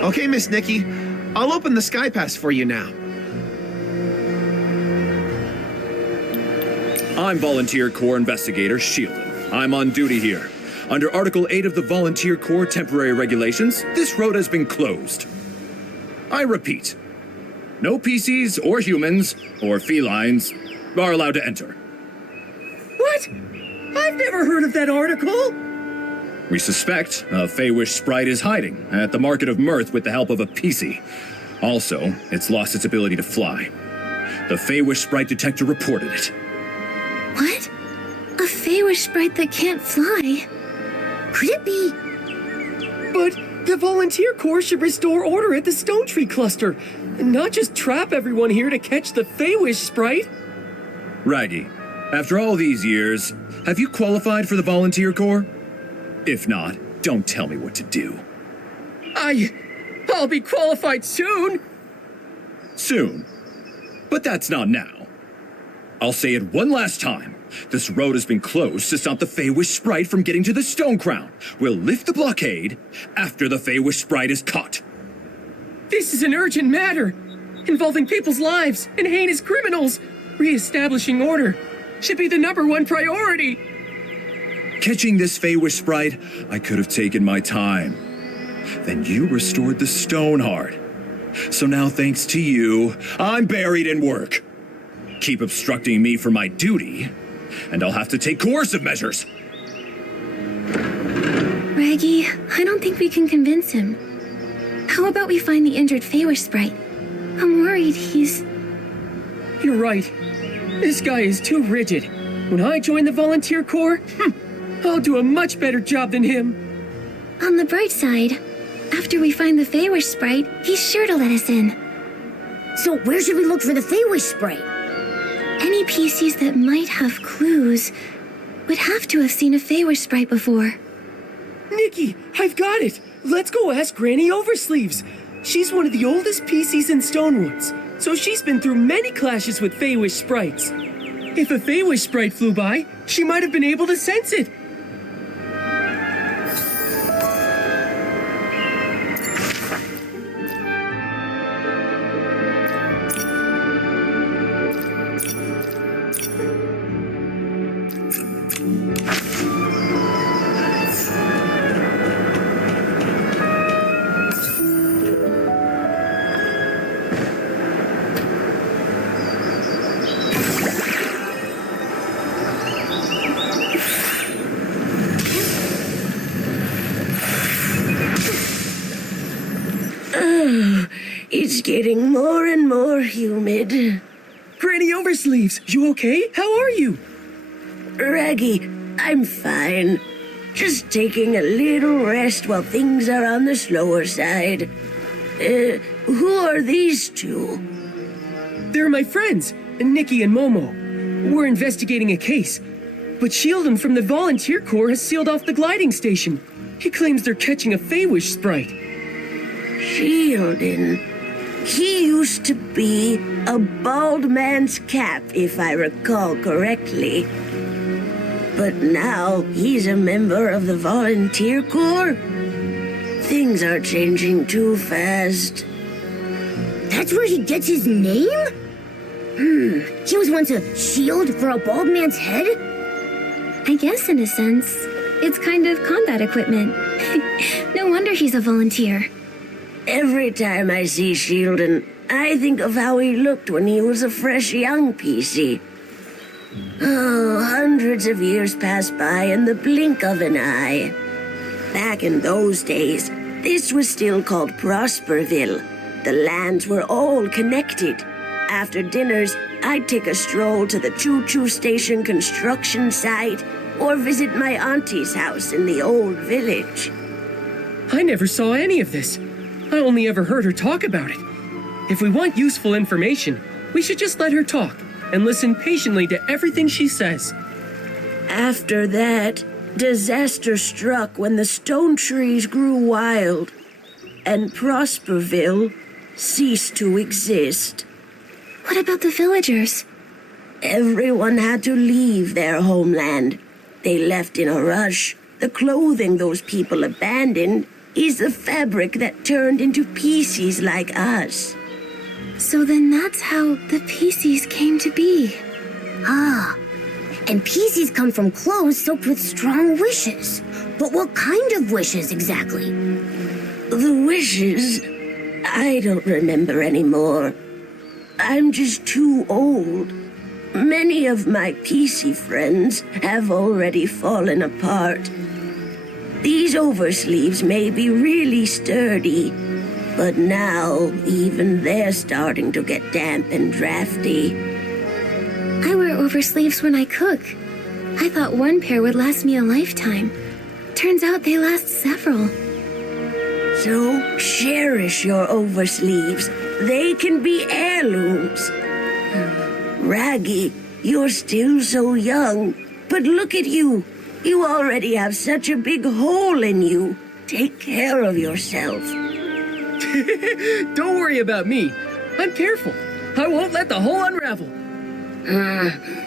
Okay, Miss Nikki, I'll open the Sky Pass for you now. I'm Volunteer Corps Investigator Shieldon. I'm on duty here. Under Article 8 of the Volunteer Corps Temporary Regulations, this road has been closed. I repeat, no PCs or humans or felines are allowed to enter. What? I've never heard of that article! We suspect a Feywish sprite is hiding at the Market of Mirth with the help of a PC. Also, it's lost its ability to fly. The Feywish sprite detector reported it. What? A Feywish sprite that can't fly? Could it be? But the Volunteer Corps should restore order at the Stone Tree Cluster, and not just trap everyone here to catch the Feywish sprite. Raggy, after all these years, have you qualified for the Volunteer Corps? If not, don't tell me what to do. I'll be qualified soon. Soon. But that's not now. I'll say it one last time. This road has been closed to stop the Feywish sprite from getting to the Stone Crown. We'll lift the blockade after the Feywish sprite is caught. This is an urgent matter, involving people's lives and heinous criminals. Re-establishing order should be the #1 priority. Catching this Feywish sprite, I could have taken my time. Then you restored the Stoneheart. So now, thanks to you, I'm buried in work. Keep obstructing me from my duty, and I'll have to take coercive measures. Raggy, I don't think we can convince him. How about we find the injured Feywish sprite? I'm worried he's... You're right. This guy is too rigid. When I join the Volunteer Corps, I'll do a much better job than him. On the bright side, after we find the Feywish sprite, he's sure to let us in. So where should we look for the Feywish sprite? Any PCs that might have clues would have to have seen a Feywish sprite before. Nikki, I've got it. Let's go ask Granny Oversleeves. She's one of the oldest PCs in Stonewoods, so she's been through many clashes with Feywish sprites. If a Feywish sprite flew by, she might have been able to sense it. It's getting more and more humid. Granny Oversleeves, you okay? How are you? Raggy, I'm fine. Just taking a little rest while things are on the slower side. Who are these two? They're my friends, Nikki and Momo. We're investigating a case, but Shieldon from the Volunteer Corps has sealed off the gliding station. He claims they're catching a Feywish sprite. Shieldon. He used to be a bald man's cap, if I recall correctly. But now he's a member of the Volunteer Corps? Things are changing too fast. That's where he gets his name? He was once a shield for a bald man's head? I guess in a sense, it's kind of combat equipment. No wonder he's a volunteer. Every time I see Shieldon, I think of how he looked when he was a fresh young PC. Oh, hundreds of years pass by in the blink of an eye. Back in those days, this was still called Prosperville. The lands were all connected. After dinners, I'd take a stroll to the choo-choo station construction site or visit my auntie's house in the old village. I never saw any of this. I only ever heard her talk about it. If we want useful information, we should just let her talk and listen patiently to everything she says. After that, disaster struck when the stone trees grew wild, and Prosperville ceased to exist. What about the villagers? Everyone had to leave their homeland. They left in a rush. The clothing those people abandoned is the fabric that turned into PCs like us. So then that's how the PCs came to be. Ah, and PCs come from clothes soaked with strong wishes. But what kind of wishes exactly? The wishes? I don't remember anymore. I'm just too old. Many of my PC friends have already fallen apart. These oversleeves may be really sturdy, but now even they're starting to get damp and drafty. I wear oversleeves when I cook. I thought one pair would last me a lifetime. Turns out they last several. So cherish your oversleeves. They can be heirlooms. Raggy, you're still so young, but look at you. You already have such a big hole in you. Take care of yourself. Don't worry about me. I'm careful. I won't let the hole unravel.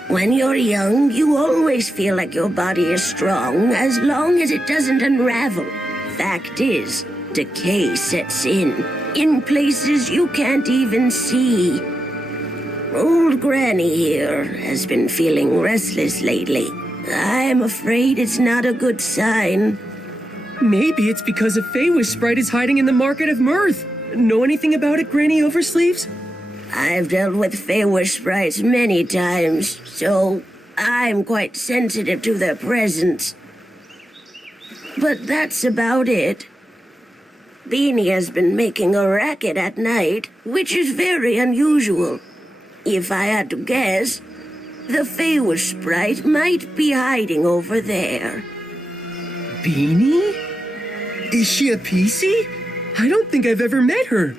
When you're young, you always feel like your body is strong as long as it doesn't unravel. Fact is, decay sets in places you can't even see. Old Granny here has been feeling restless lately. I'm afraid it's not a good sign. Maybe it's because a Feywish sprite is hiding in the Market of Mirth. Know anything about it, Granny Oversleeves? I've dealt with Feywish sprites many times, so I'm quite sensitive to their presence. But that's about it. Beanie has been making a racket at night, which is very unusual. If I had to guess, the Feywish sprite might be hiding over there. Beanie? Is she a PC? I don't think I've ever met her.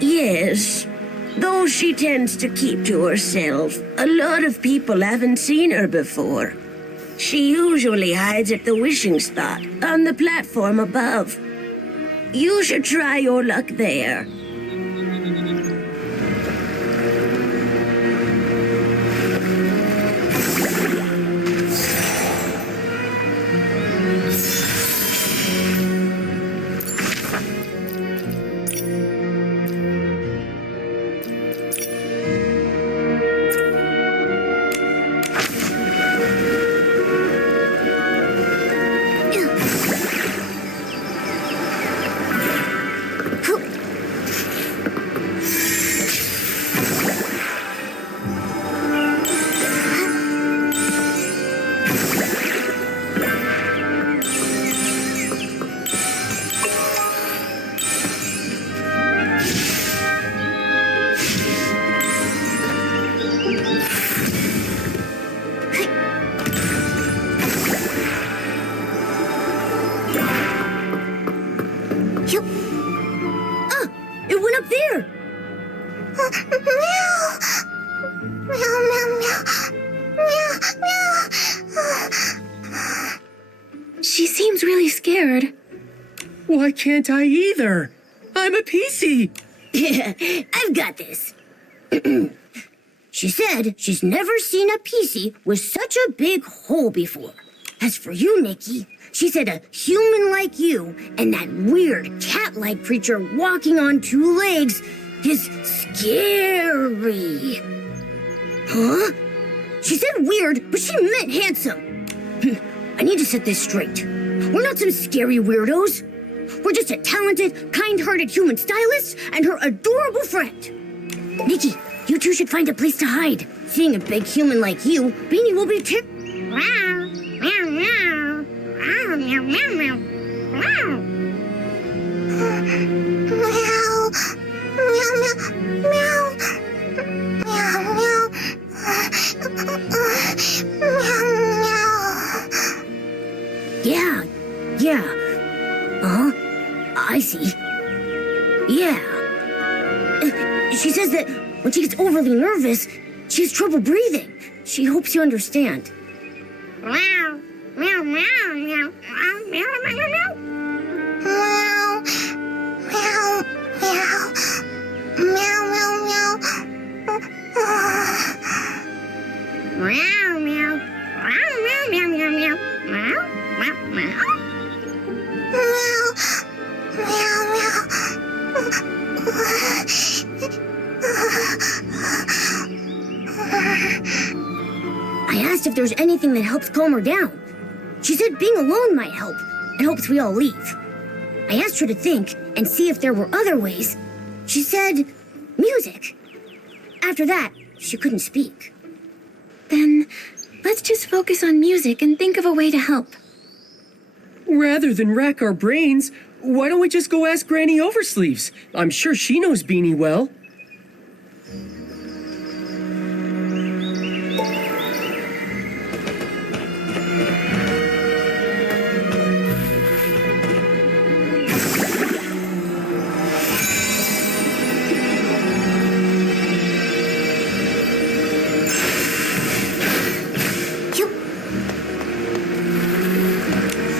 Yes, though she tends to keep to herself. A lot of people haven't seen her before. She usually hides at the wishing spot on the platform above. You should try your luck there. It went up there! She seems really scared. Why can't I either? I'm a PC. Yeah, I've got this. She said she's never seen a PC with such a big hole before. As for you, Nikki, she said a human like you and that weird cat-like creature walking on two legs is scary. Huh? She said weird, but she meant handsome. I need to set this straight. We're not some scary weirdos. We're just a talented, kind-hearted human stylist and her adorable friend. Nikki, you two should find a place to hide. Seeing a big human like you, Beanie will be She says that when she gets overly nervous, she has trouble breathing. She hopes you understand. Meow, meow, meow, meow, meow, meow, meow, meow. Meow, meow, meow, meow, meow, meow. Meow, meow, meow, meow, meow, meow, meow, meow, meow. Meow, meow, I asked if there's anything that helps calm her down. She said being alone might help, and hopes we all leave. I asked her to think and see if there were other ways. She said music. After that, she couldn't speak. Then, let's just focus on music and think of a way to help. Rather than rack our brains, why don't we just go ask Granny Oversleeves? I'm sure she knows Beanie well.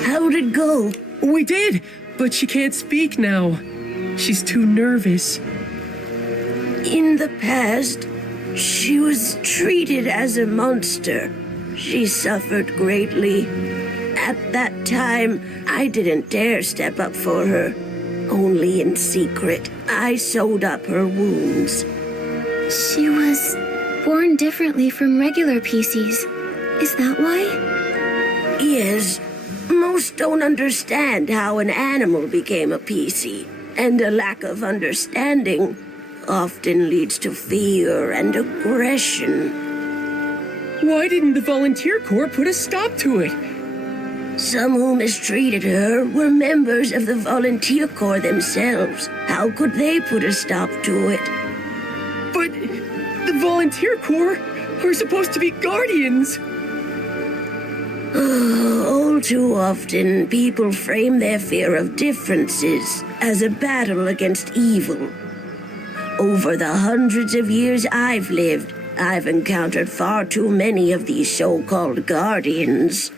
How'd it go? We did, but she can't speak now. She's too nervous. In the past, she was treated as a monster. She suffered greatly. At that time, I didn't dare step up for her. Only in secret, I sewed up her wounds. She was born differently from regular PCs. Is that why? Yes, most don't understand how an animal became a PC, and a lack of understanding often leads to fear and aggression. Why didn't the Volunteer Corps put a stop to it? Some who mistreated her were members of the Volunteer Corps themselves. How could they put a stop to it? But the Volunteer Corps are supposed to be guardians. All too often, people frame their fear of differences as a battle against evil. Over the hundreds of years I've lived, I've encountered far too many of these so-called guardians.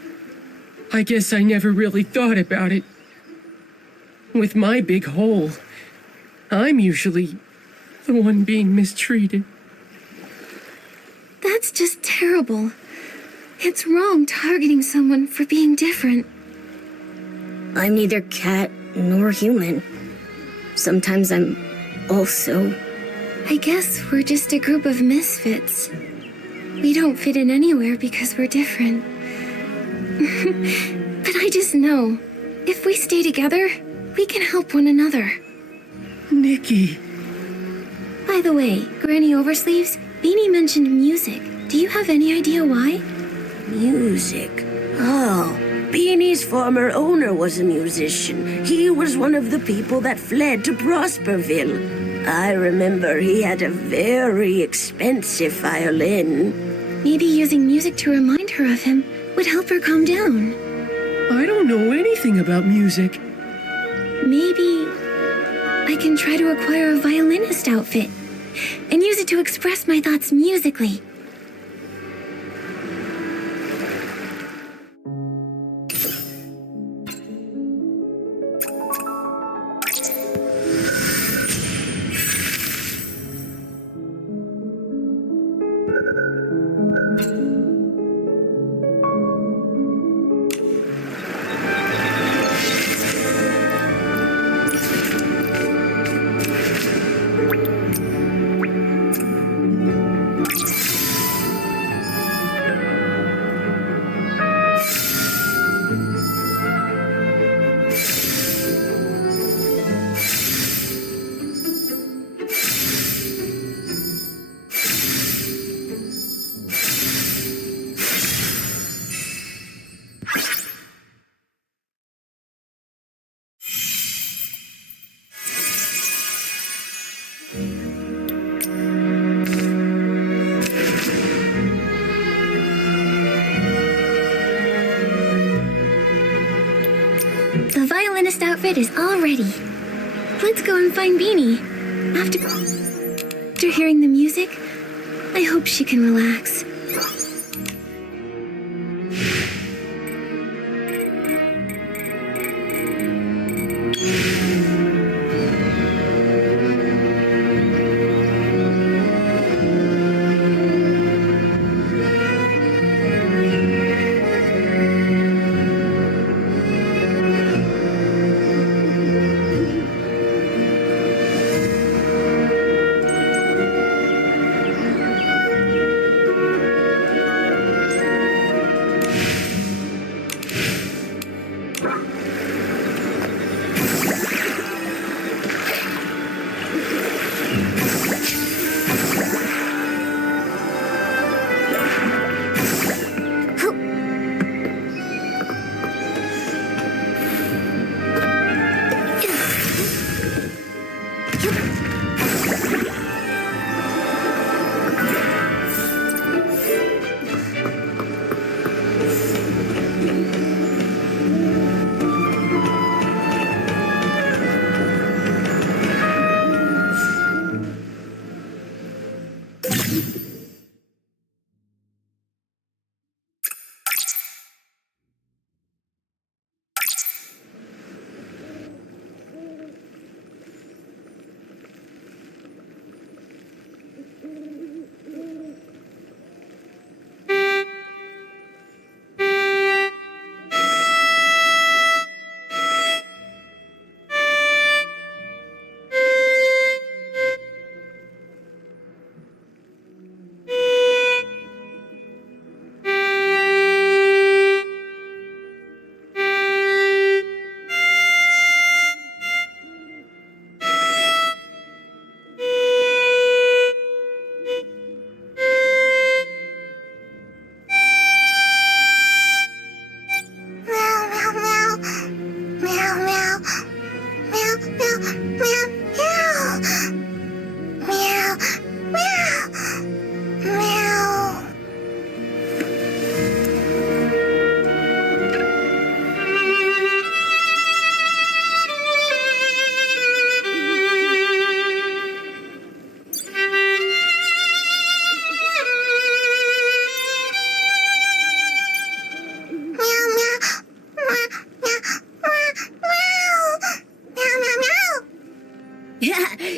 I guess I never really thought about it. With my big hole, I'm usually the one being mistreated. That's just terrible. It's wrong targeting someone for being different. I'm neither cat nor human. Sometimes I'm also. I guess we're just a group of misfits. We don't fit in anywhere because we're different. But I just know, if we stay together, we can help one another. Nikki. By the way, Granny Oversleeves, Beanie mentioned music. Do you have any idea why? Music. Oh, Beanie's former owner was a musician. He was one of the people that fled to Prosperville. I remember he had a very expensive violin. Maybe using music to remind her of him would help her calm down. I don't know anything about music. Maybe I can try to acquire a violinist outfit and use it to express my thoughts musically. The violinist outfit is all ready. Let's go and find Beanie. After... After hearing the music, I hope she can relax.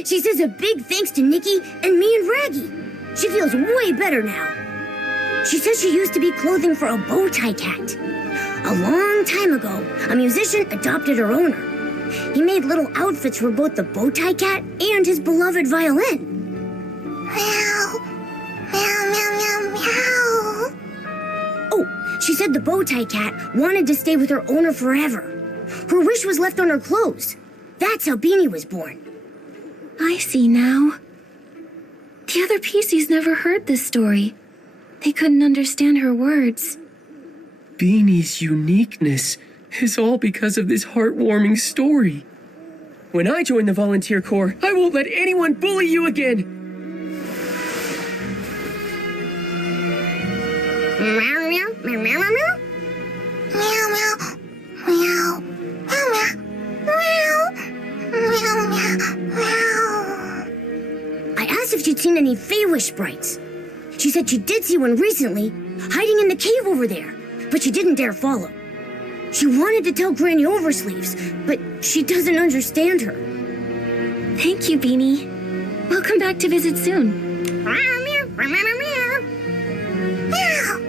She says a big thanks to Nikki and me and Raggy. She feels way better now. She says she used to be clothing for a bow tie cat. A long time ago, a musician adopted her owner. He made little outfits for both the bow tie cat and his beloved violin. Meow. Meow, meow, meow, meow. Oh, she said the bow tie cat wanted to stay with her owner forever. Her wish was left on her clothes. That's how Beanie was born. I see now. The other PCs never heard this story. They couldn't understand her words. Beanie's uniqueness is all because of this heartwarming story. When I join the volunteer corps, I won't let anyone bully you again. Meow, meow, meow, meow, meow, meow. Meow, meow, meow, meow, meow, meow, meow, meow. I asked if she'd seen any Feywish sprites. She said she did see one recently, hiding in the cave over there, but she didn't dare follow. She wanted to tell Granny Oversleeves, but she doesn't understand her. Thank you, Beanie. We'll come back to visit soon. Meow, meow, meow, meow, meow. Meow.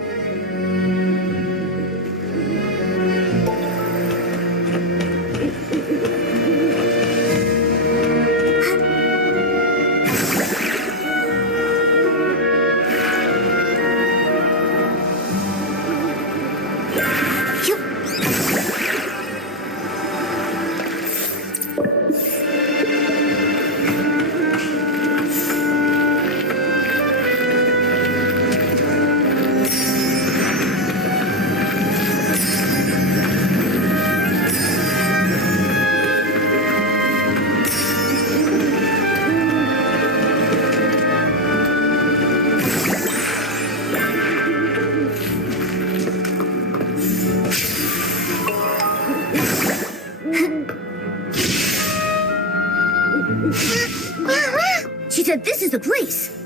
Please.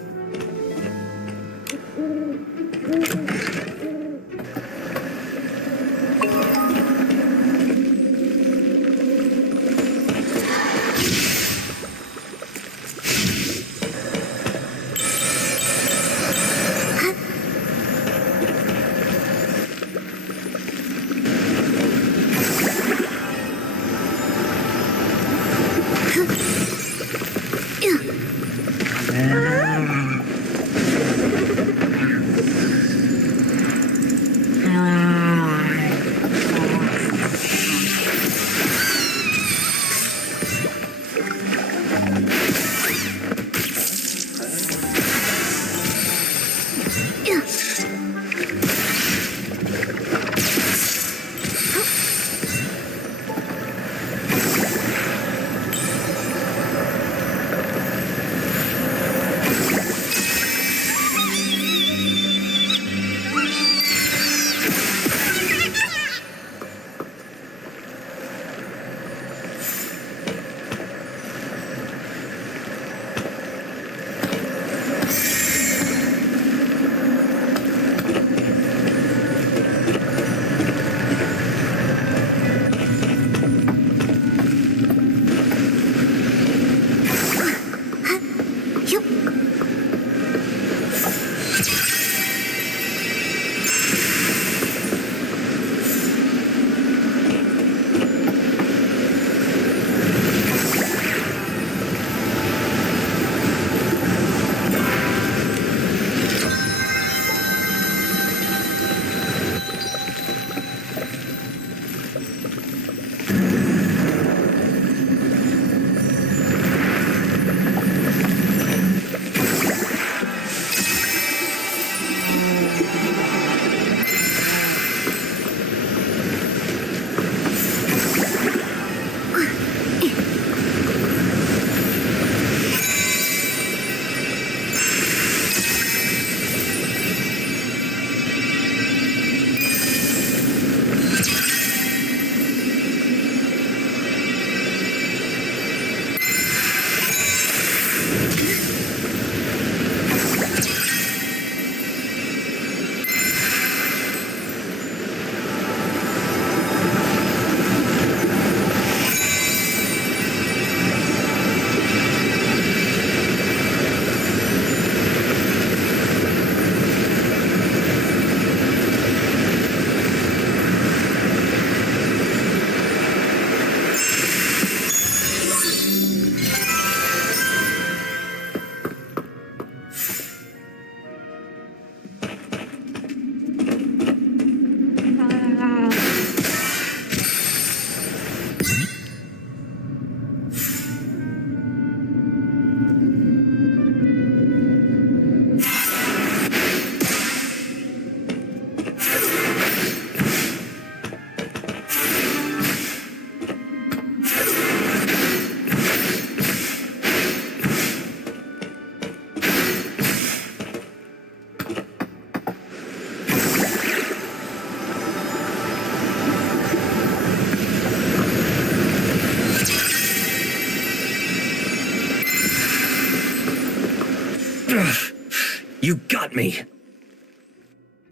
You got me.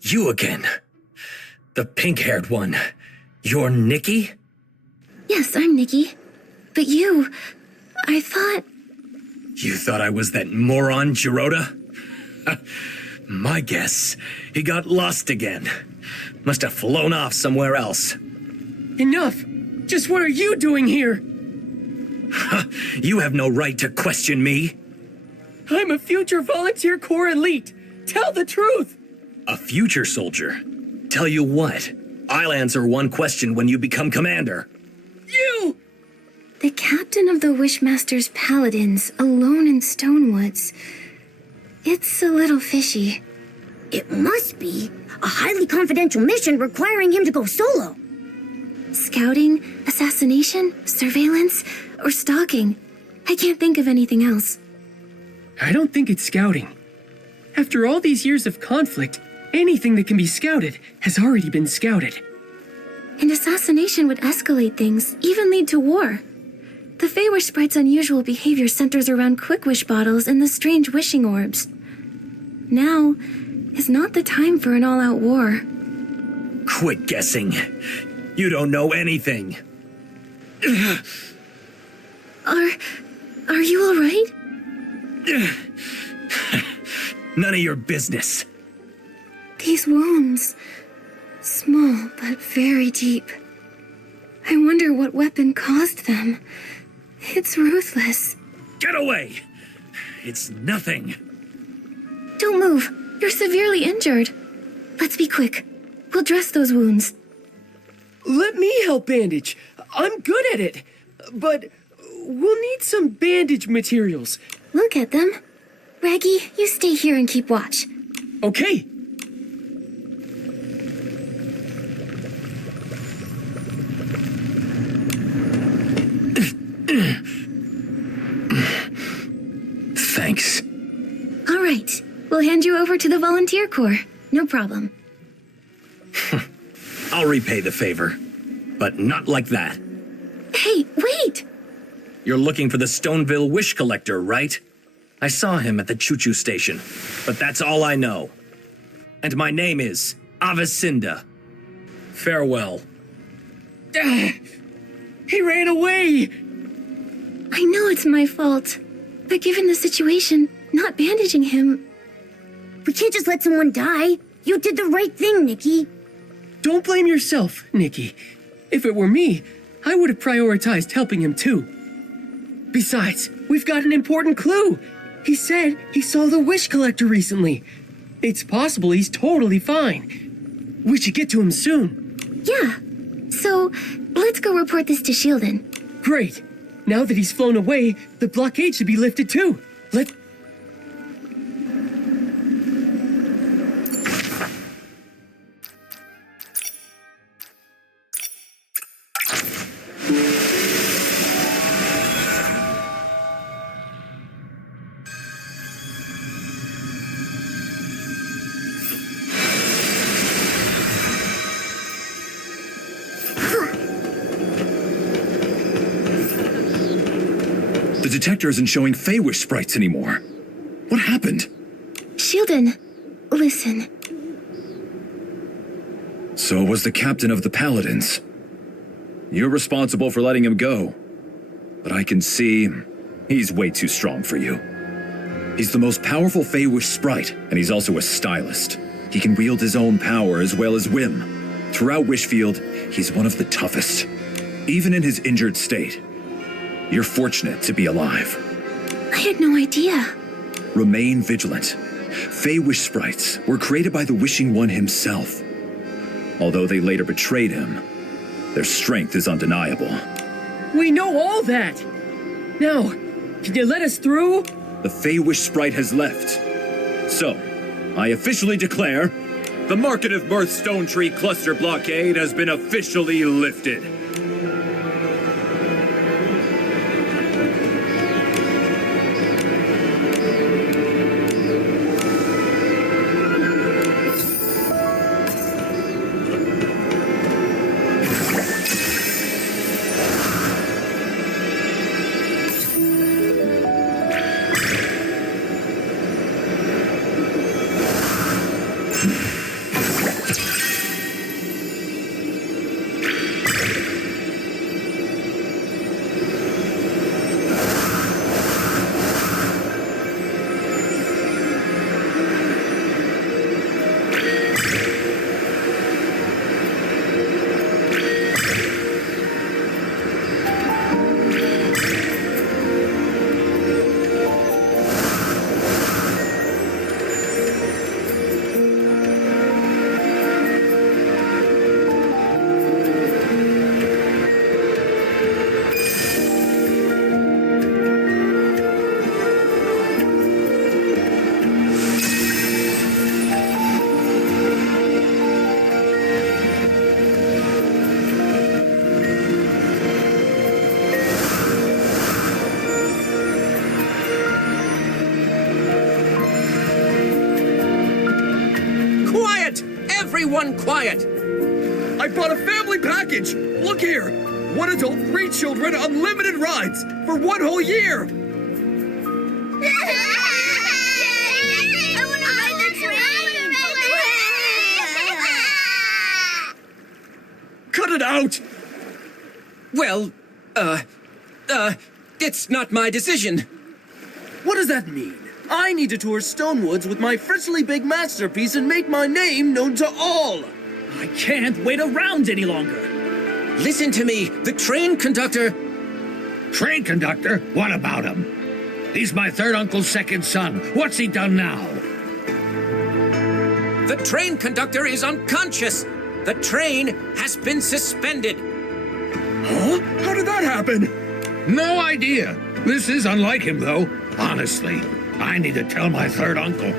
You again. The pink-haired one. You're Nikki? Yes, I'm Nikki. But you... I thought... You thought I was that moron, Jirota? My guess, he got lost again. Must have flown off somewhere else. Enough! Just what are you doing here? You have no right to question me. I'm a future Volunteer Corps elite. Tell the truth! A future soldier? Tell you what, I'll answer one question when you become commander. You! The captain of the Wishmaster's Paladins, alone in Stonewoods. It's a little fishy. It must be a highly confidential mission requiring him to go solo. Scouting, assassination, surveillance, or stalking. I can't think of anything else. I don't think it's scouting. After all these years of conflict, anything that can be scouted has already been scouted. An assassination would escalate things, even lead to war. The Feywish Sprite's unusual behavior centers around quick wish bottles and the strange wishing orbs. Now is not the time for an all-out war. Quit guessing. You don't know anything. Are you all right? None of your business. These wounds, small but very deep. I wonder what weapon caused them. It's ruthless. Get away! It's nothing. Don't move. You're severely injured. Let's be quick. We'll dress those wounds. Let me help bandage. I'm good at it. But we'll need some bandage materials. Look at them. Raggy, you stay here and keep watch. Okay. Thanks. All right. We'll hand you over to the volunteer corps. No problem. I'll repay the favor. But not like that. Hey, wait! You're looking for the Stoneville Wish Collector, right? I saw him at the choo-choo station, but that's all I know. And my name is Avicinda. Farewell. He ran away! I know it's my fault. But given the situation, not bandaging him... We can't just let someone die. You did the right thing, Nikki. Don't blame yourself, Nikki. If it were me, I would have prioritized helping him too. Besides, we've got an important clue. He said he saw the Wish Collector recently. It's possible he's totally fine. We should get to him soon. Yeah. So, let's go report this to Shieldon. Great. Now that he's flown away, the blockade should be lifted too. Let's... The detector isn't showing Feywish sprites anymore. What happened? Shieldon, listen. So was the captain of the Paladins. You're responsible for letting him go. But I can see he's way too strong for you. He's the most powerful Feywish sprite, and he's also a stylist. He can wield his own power as well as whim. Throughout Wishfield, he's one of the toughest. Even in his injured state. You're fortunate to be alive. I had no idea. Remain vigilant. Feywish sprites were created by the Wishing One himself. Although they later betrayed him, their strength is undeniable. We know all that! Now, can you let us through? The Feywish sprite has left. So, I officially declare, the Market of Mirth Stone Tree Cluster Blockade has been officially lifted. Everyone quiet! I bought a family package! Look here! One adult, 3 children, unlimited rides for 1 whole year! I want to ride the train! Cut it out! Well, it's not my decision. What does that mean? I need to tour Stonewoods with my freshly baked masterpiece and make my name known to all. I can't wait around any longer. Listen to me. The train conductor... Train conductor? What about him? He's my third uncle's second son. What's he done now? The train conductor is unconscious. The train has been suspended. Huh? How did that happen? No idea. This is unlike him, though. Honestly, I need to tell my third uncle.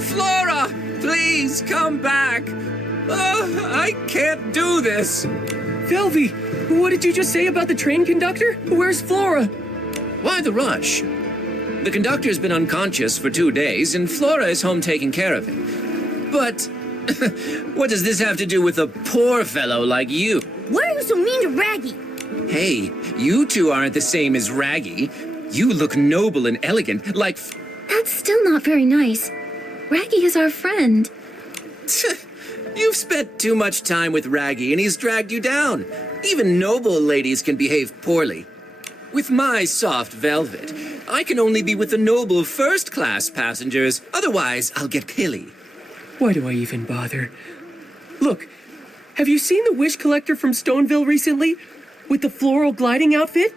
Flora, please come back. I can't do this. Velvy, what did you just say about the train conductor? Where's Flora? Why the rush? The conductor's been unconscious for 2 days, and Flora is home taking care of him. But what does this have to do with a poor fellow like you? Why are you so mean to Raggy? Hey, you two aren't the same as Raggy. You look noble and elegant, like... That's still not very nice. Raggy is our friend. You've spent too much time with Raggy, and he's dragged you down. Even noble ladies can behave poorly. With my soft velvet, I can only be with the noble first-class passengers. Otherwise, I'll get pilly. Why do I even bother? Look, have you seen the wish collector from Stoneville recently? With the floral gliding outfit?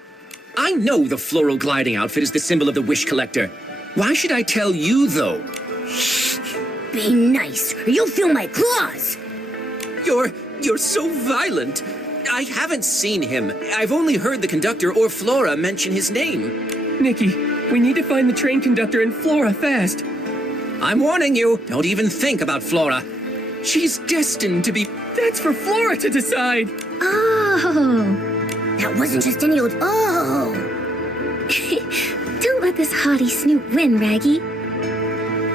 I know the floral gliding outfit is the symbol of the wish collector. Why should I tell you, though? Be nice, or you'll feel my claws. You're so violent. I haven't seen him. I've only heard the conductor or Flora mention his name. Nikki, we need to find the train conductor and Flora fast. I'm warning you, don't even think about Flora. She's destined to be... That's for Flora to decide. Oh. That wasn't just any old oh. Don't let this haughty snoot win, Raggy.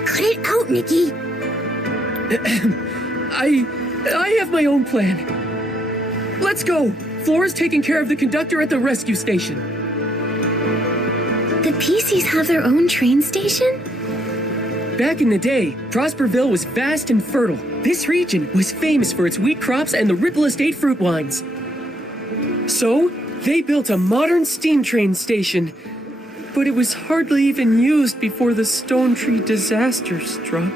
Cut it out, Nikki. I have my own plan. Let's go. Flora's taking care of the conductor at the rescue station. The PCs have their own train station? Back in the day, Prosperville was vast and fertile. This region was famous for its wheat crops and the Ripple Estate fruit wines. So, they built a modern steam train station. But it was hardly even used before the Stone Tree disaster struck.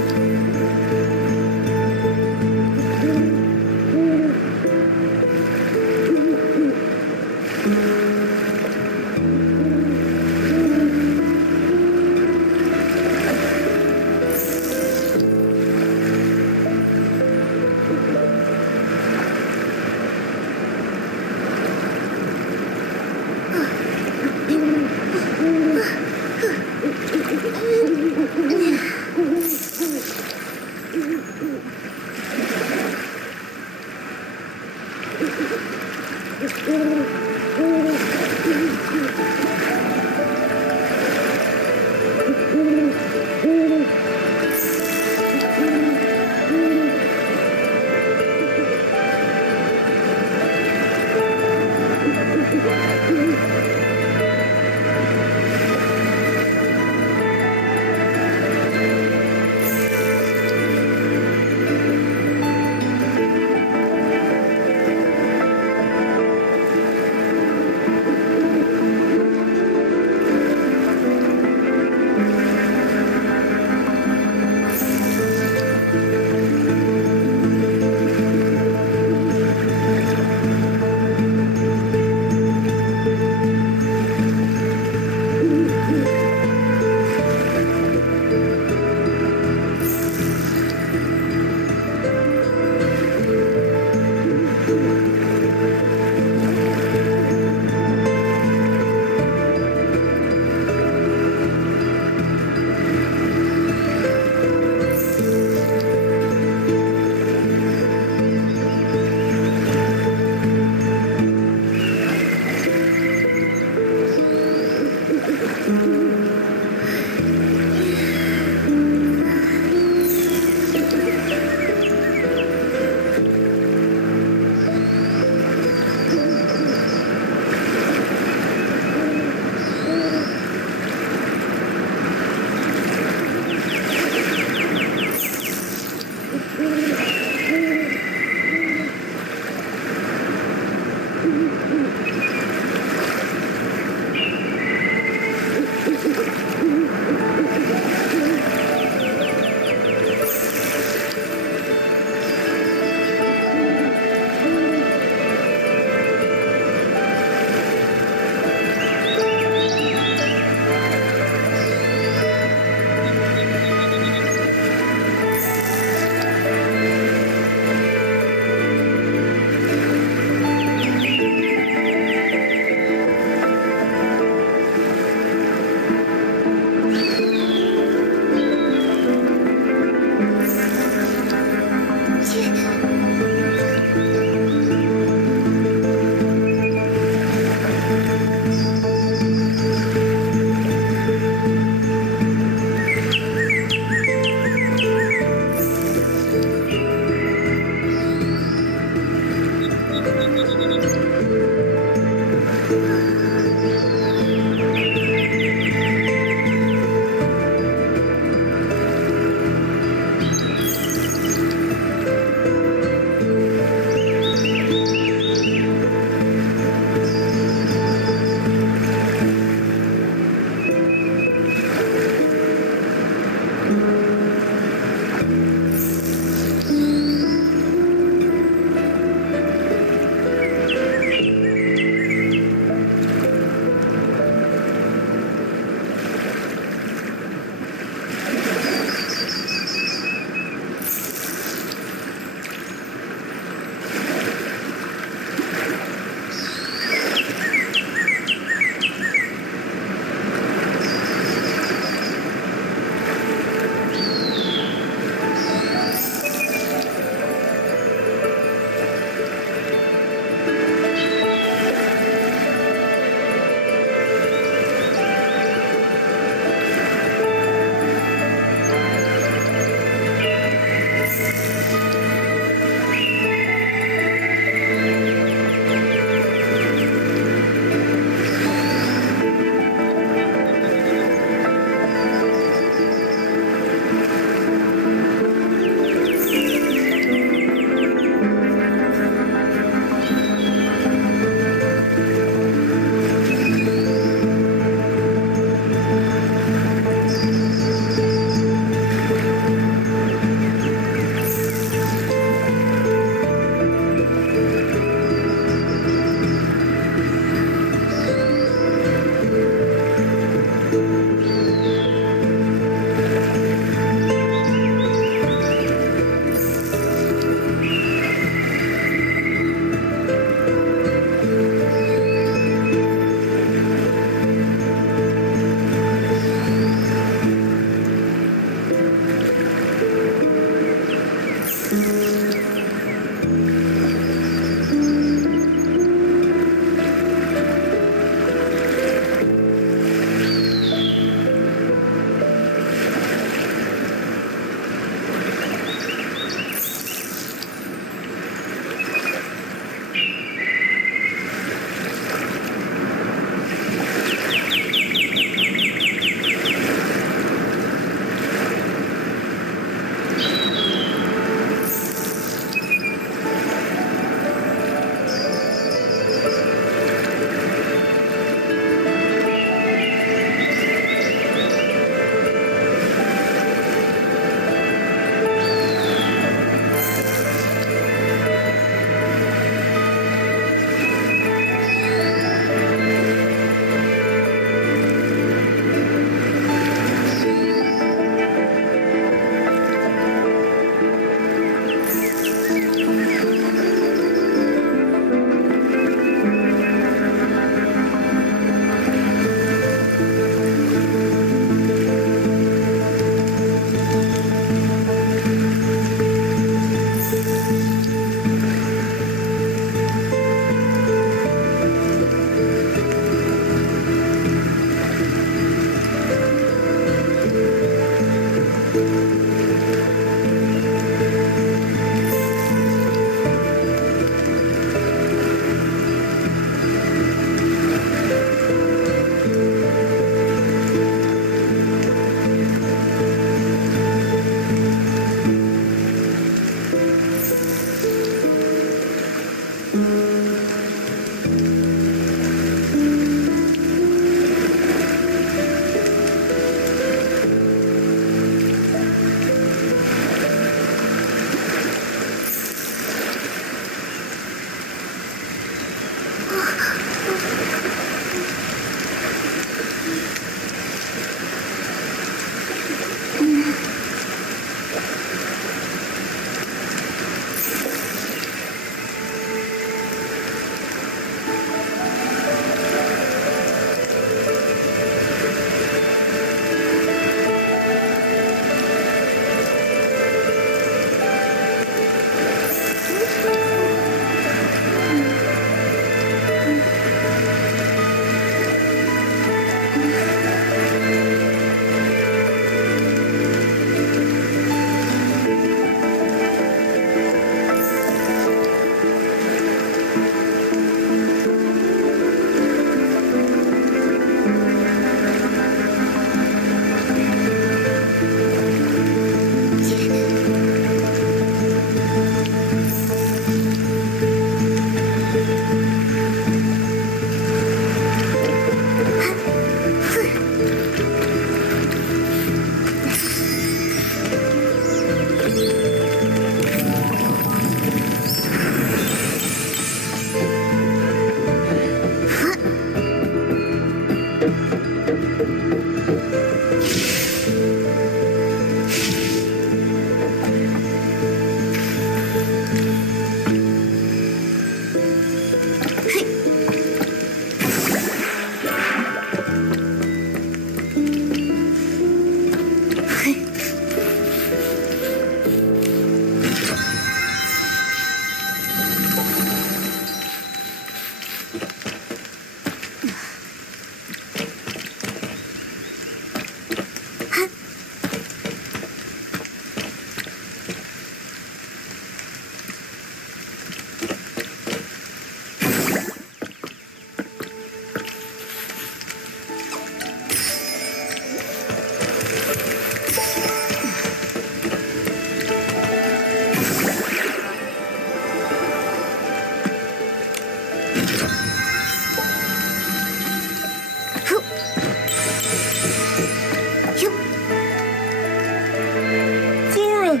Flora!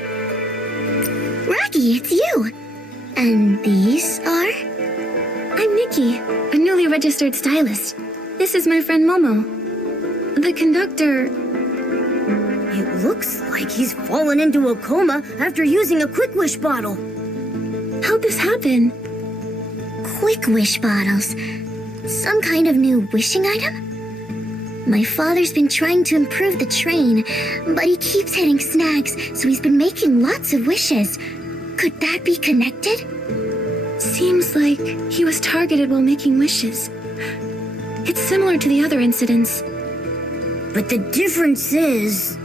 Raggy, it's you. And these are? I'm Nikki, a newly registered stylist. This is my friend Momo. The conductor. It looks like he's fallen into a coma after using a Quick Wish bottle. How'd this happen? Quick Wish bottles. Some kind of new wishing item? My father's been trying to improve the train, but he keeps hitting snags, so he's been making lots of wishes. Could that be connected? Seems like he was targeted while making wishes. It's similar to the other incidents. But the difference is...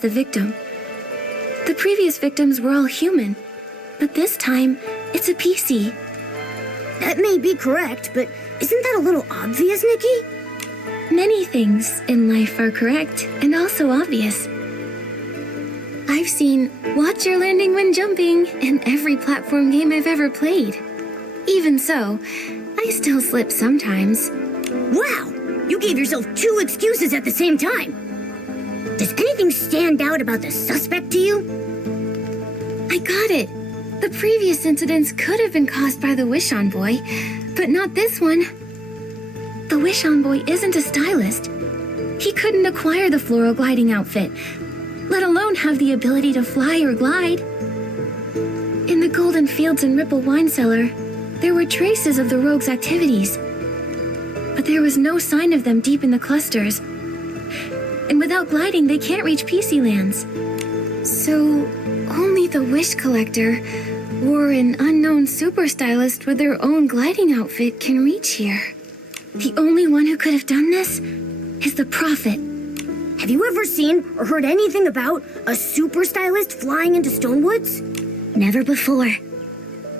the victim. The previous victims were all human, but this time, it's a PC. That may be correct, but isn't that a little obvious, Nikki? Many things in life are correct and also obvious. I've seen watch your landing when jumping in every platform game I've ever played. Even so, I still slip sometimes. Wow! You gave yourself 2 excuses at the same time. Does anything stand out about the suspect to you? I got it. The previous incidents could have been caused by the Wish Envoy, but not this one. The Wish Envoy isn't a stylist. He couldn't acquire the floral gliding outfit, let alone have the ability to fly or glide. In the Golden Fields and Ripple Wine Cellar, there were traces of the rogue's activities, but there was no sign of them deep in the clusters. And without gliding, they can't reach PC lands. So, only the Wish Collector or an unknown super stylist with their own gliding outfit can reach here. The only one who could have done this is the Prophet. Have you ever seen or heard anything about a super stylist flying into Stonewoods? Never before.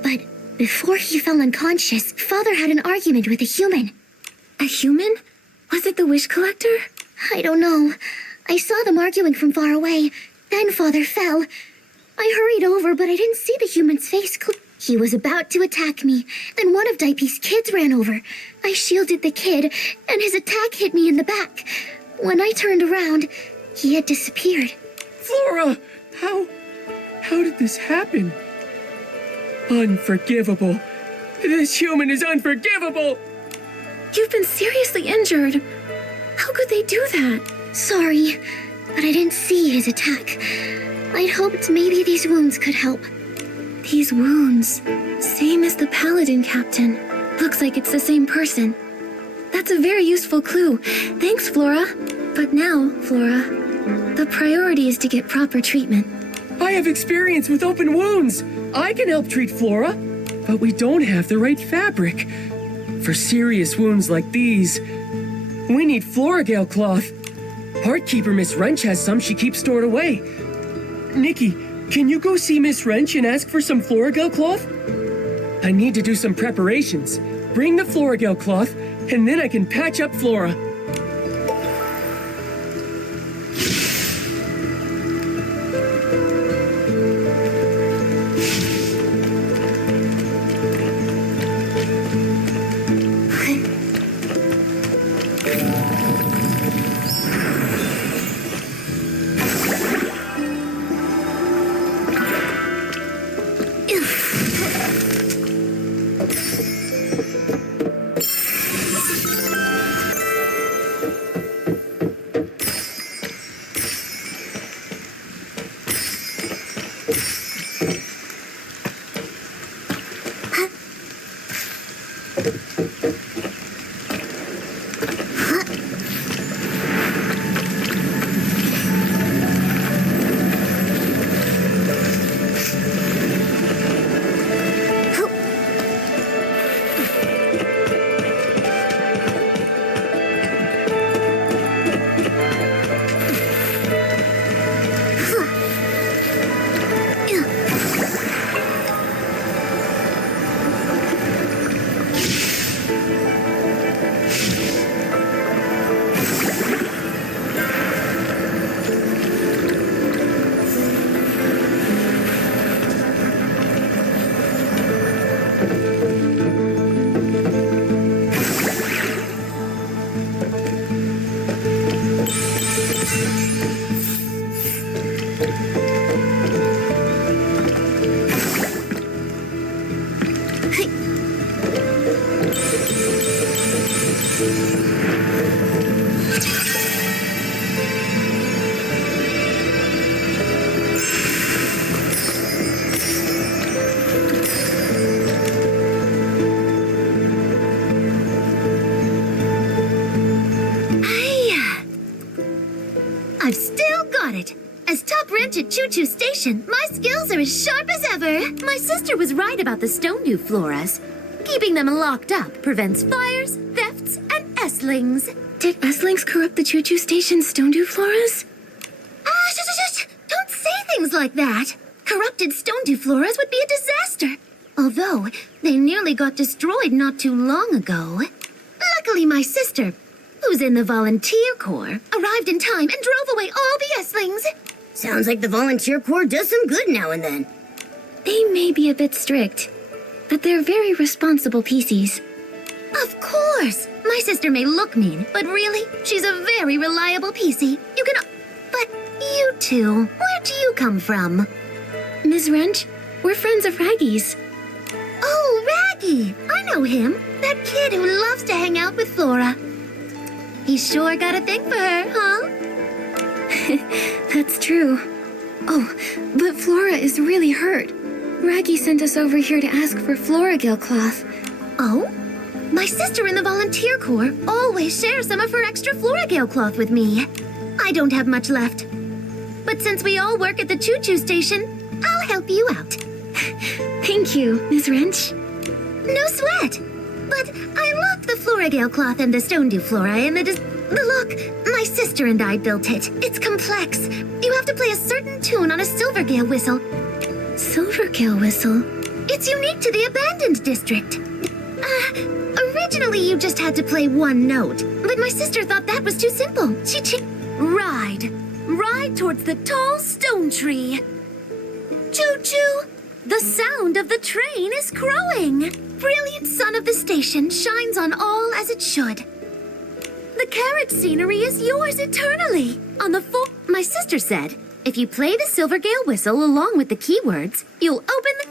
But before he fell unconscious, Father had an argument with a human. A human? Was it the Wish Collector? I don't know. I saw them arguing from far away. Then Father fell. I hurried over, but I didn't see the human's face. He was about to attack me. Then one of Daipi's kids ran over. I shielded the kid, and his attack hit me in the back. When I turned around, he had disappeared. Flora! How did this happen? Unforgivable. This human is unforgivable! You've been seriously injured. How could they do that? Sorry, but I didn't see his attack. I'd hoped maybe these wounds could help. These wounds. Same as the Paladin Captain. Looks like it's the same person. That's a very useful clue. Thanks, Flora. But now, Flora, the priority is to get proper treatment. I have experience with open wounds. I can help treat Flora. But we don't have the right fabric. For serious wounds like these, we need Floragale cloth. Heartkeeper Miss Wrench has some she keeps stored away. Nikki, can you go see Miss Wrench and ask for some Floragale cloth? I need to do some preparations. Bring the Floragale cloth, and then I can patch up Flora. I've still got it. As top wrench at Choo Choo Station, my skills are as sharp as ever. My sister was right about the Stonedew floras. Keeping them locked up prevents fires, thefts, and estlings. Did estlings corrupt the Choo Choo Station's Stonedew floras? Ah, shush, shush, shush. things like that. Corrupted stone floras would be a disaster. Although, they nearly got destroyed not too long ago. Luckily, my sister, who's in the volunteer corps, arrived in time and drove away all the Esslings. Sounds like the volunteer corps does some good now and then. They may be a bit strict, but they're very responsible PCs. Of course! My sister may look mean, but really, she's a very reliable PC. You can... But you two, where do you come from? Ms. Wrench, we're friends of Raggy's. Oh, Raggy! I know him. That kid who loves to hang out with Flora. He sure got a thing for her, huh? That's true. Oh, but Flora is really hurt. Raggy sent us over here to ask for Floragale cloth. Oh? My sister in the volunteer corps always shares some of her extra Floragale cloth with me. I don't have much left. But since we all work at the choo-choo station, I'll help you out. Thank you, Ms. Wrench. No sweat. But I love the Floragale cloth and the stone flora and the look. My sister and I built it. It's complex. You have to play a certain tune on a Silvergale whistle. Silvergale whistle? It's unique to the abandoned district. Originally you just had to play one note, but my sister thought that was too simple. Ride. Ride towards the tall stone tree. Choo-choo! The sound of the train is crowing. Brilliant sun of the station shines on all as it should. The carriage scenery is yours eternally. On the full... My sister said, if you play the Silvergale whistle along with the keywords, you'll open the...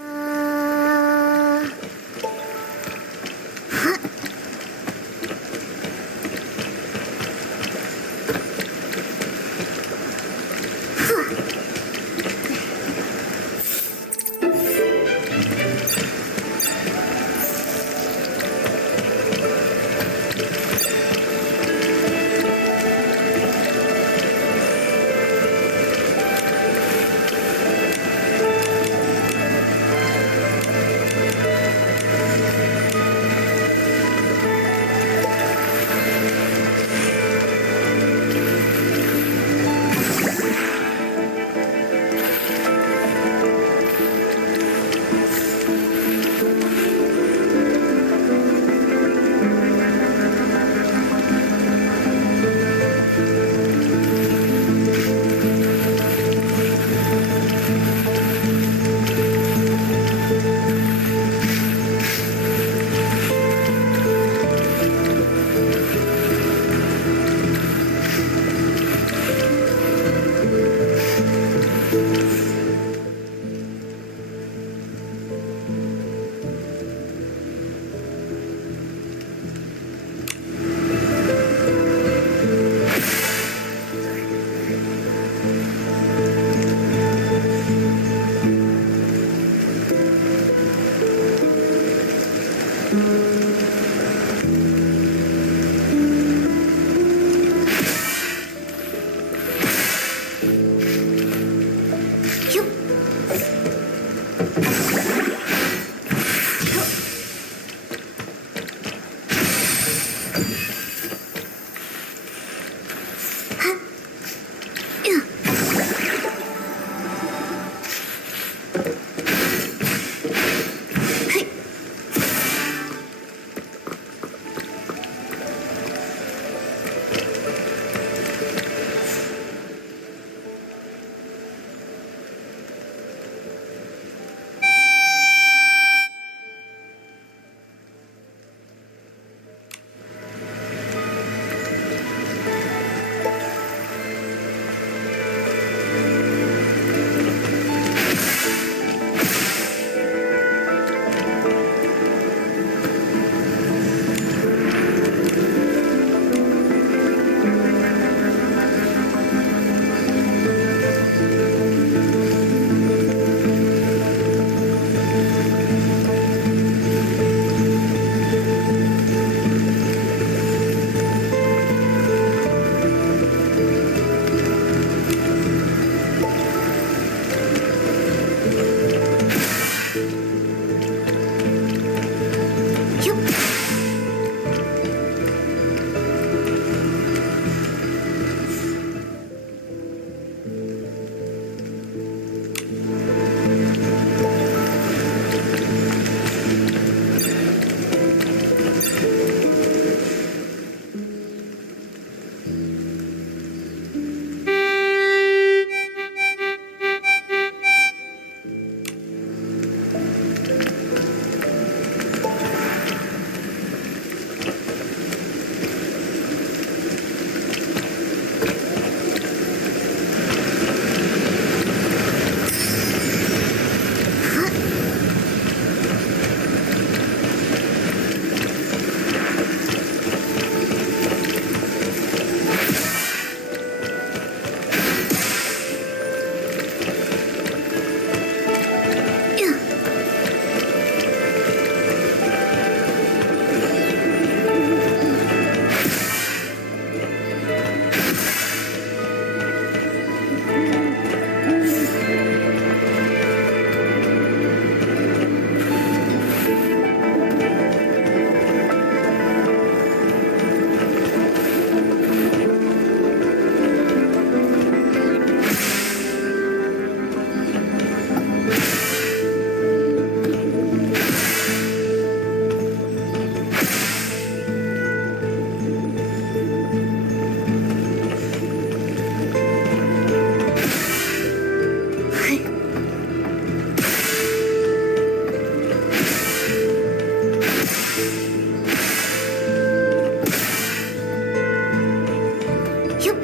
Yup.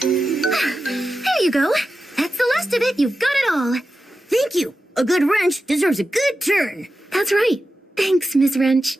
There you go. That's the last of it. You've got it all. Thank you. A good wrench deserves a good turn. That's right. Thanks, Miss Wrench.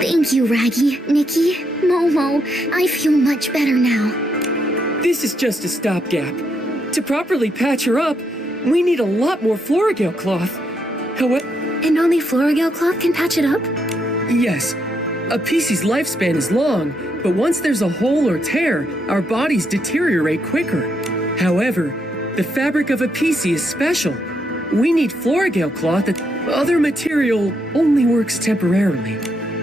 Thank you, Raggy, Nikki, Momo. I feel much better now. This is just a stopgap. To properly patch her up, we need a lot more Florigale cloth. However, And only Florigale cloth can patch it up? yes, a PC's lifespan is long, but once there's a hole or tear, our bodies deteriorate quicker. However, the fabric of a PC is special. We need Florigale cloth that other material only works temporarily.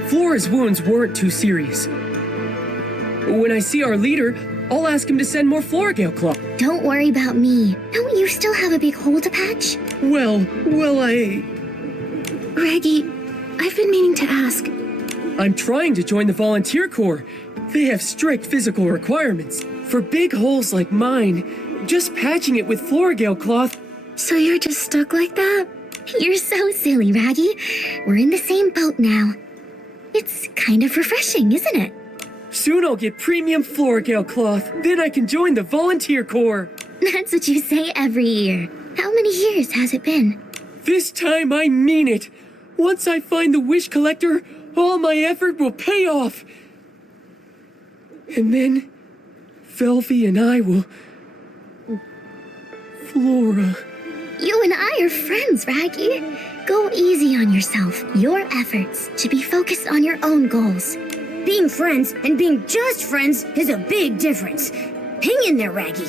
Flora's wounds weren't too serious. When I see our leader, I'll ask him to send more Florigale cloth. Don't worry about me. Don't you still have a big hole to patch? Well, Raggy, I've been meaning to ask. I'm trying to join the volunteer corps. They have strict physical requirements. For big holes like mine, just patching it with Florigale cloth. So you're just stuck like that? You're so silly, Raggy. We're in the same boat now. It's kind of refreshing, isn't it? Soon I'll get premium Florigale cloth. Then I can join the volunteer corps. That's what you say every year. How many years has it been? This time I mean it. Once I find the wish collector, all my effort will pay off. And then, Velvy and I will... Flora... You and I are friends, Raggy. Go easy on yourself. Your efforts should be focused on your own goals. Being friends and being just friends is a big difference. Hang in there, Raggy.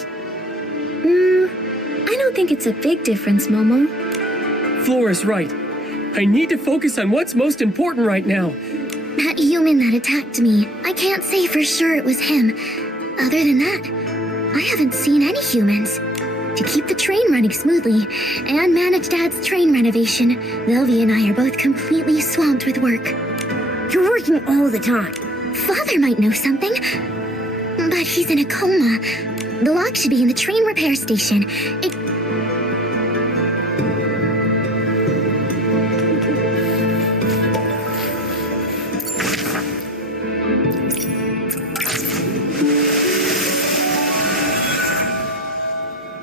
I don't think it's a big difference, Momo. Flora's right. I need to focus on what's most important right now. That human that attacked me, I can't say for sure it was him. Other than that, I haven't seen any humans. To keep the train running smoothly and manage Dad's train renovation, Velvy and I are both completely swamped with work. You're working all the time. Father might know something, but he's in a coma. The lock should be in the train repair station.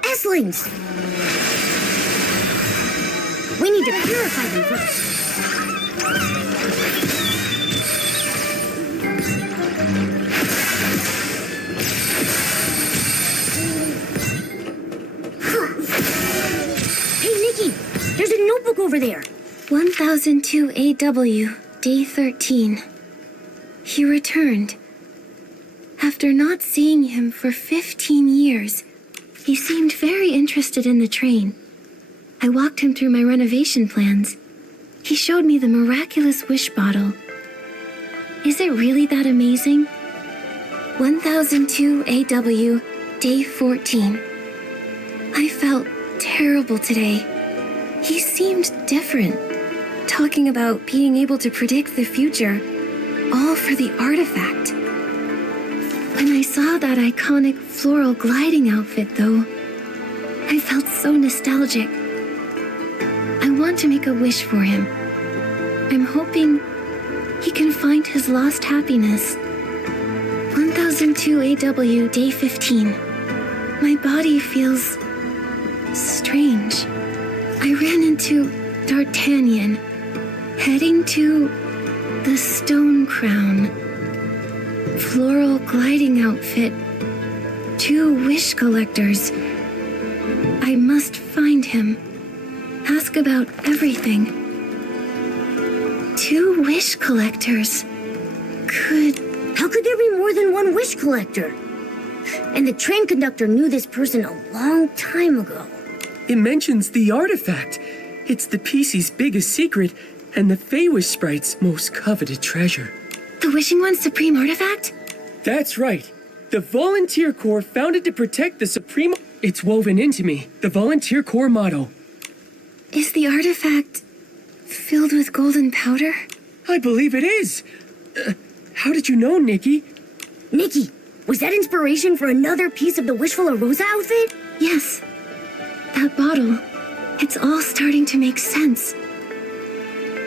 Eslings! We need to purify them first. Hey, Nikki! There's a notebook over there. 1002 AW, day 13. He returned. After not seeing him for 15 years, he seemed very interested in the train. I walked him through my renovation plans. He showed me the miraculous wish bottle. Is it really that amazing? 1002 AW, day 14. I felt terrible today. He seemed different, talking about being able to predict the future, all for the artifact. When I saw that iconic floral gliding outfit, though, I felt so nostalgic. I want to make a wish for him. I'm hoping he can find his lost happiness. 1002 AW, day 15. My body feels strange. I ran into D'Artagnan, heading to the Stone Crown. Floral gliding outfit. 2 wish collectors. I must find him. Ask about everything. 2 wish collectors. How could there be more than one wish collector? And the train conductor knew this person a long time ago. It mentions the artifact. It's the PC's biggest secret and the Feywish Sprite's most coveted treasure. The Wishing One's supreme artifact? That's right. The Volunteer Corps founded to protect the supreme... It's woven into me. The Volunteer Corps motto. Is the artifact filled with golden powder? I believe it is. How did you know, Nikki? Nikki, was that inspiration for another piece of the Wishful Rosa outfit? Yes. That bottle. It's all starting to make sense.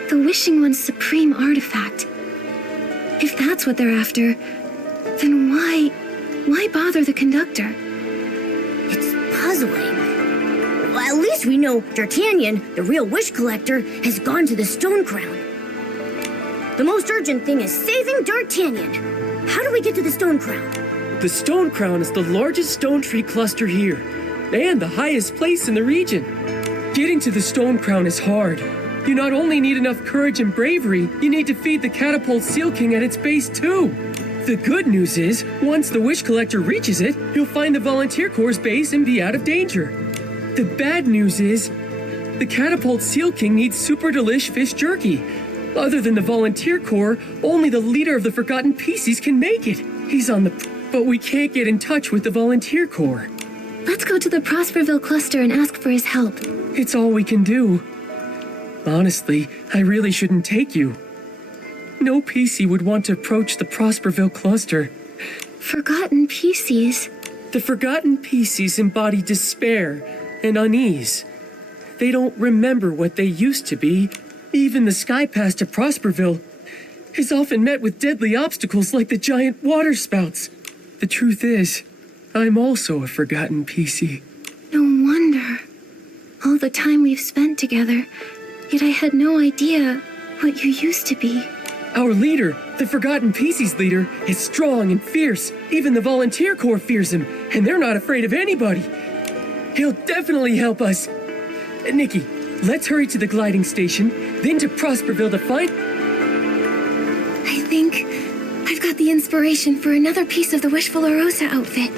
The Wishing One's supreme artifact. If that's what they're after, then why bother the conductor? It's puzzling. Well, at least we know D'Artagnan, the real wish collector, has gone to the Stone Crown. The most urgent thing is saving D'Artagnan. How do we get to the Stone Crown? The Stone Crown is the largest stone tree cluster here, and the highest place in the region. Getting to the Stone Crown is hard. You not only need enough courage and bravery, you need to feed the Catapult Seal King at its base too. The good news is, once the Wish Collector reaches it, he'll find the Volunteer Corps' base and be out of danger. The bad news is, the Catapult Seal King needs super delish fish jerky. Other than the Volunteer Corps, only the leader of the Forgotten Pieces can make it. He's on the... But we can't get in touch with the Volunteer Corps. Let's go to the Prosperville cluster and ask for his help. It's all we can do. Honestly, I really shouldn't take you. No PC would want to approach the Prosperville cluster. Forgotten PCs? The Forgotten PCs embody despair and unease. They don't remember what they used to be. Even the sky pass to Prosperville is often met with deadly obstacles like the giant water spouts. The truth is, I'm also a Forgotten PC. No wonder. All the time we've spent together, yet I had no idea what you used to be. Our leader, the Forgotten PC's leader, is strong and fierce. Even the Volunteer Corps fears him, and they're not afraid of anybody. He'll definitely help us. Nikki, let's hurry to the gliding station, then to Prosperville to find... I think I've got the inspiration for another piece of the Wishful Rosa outfit.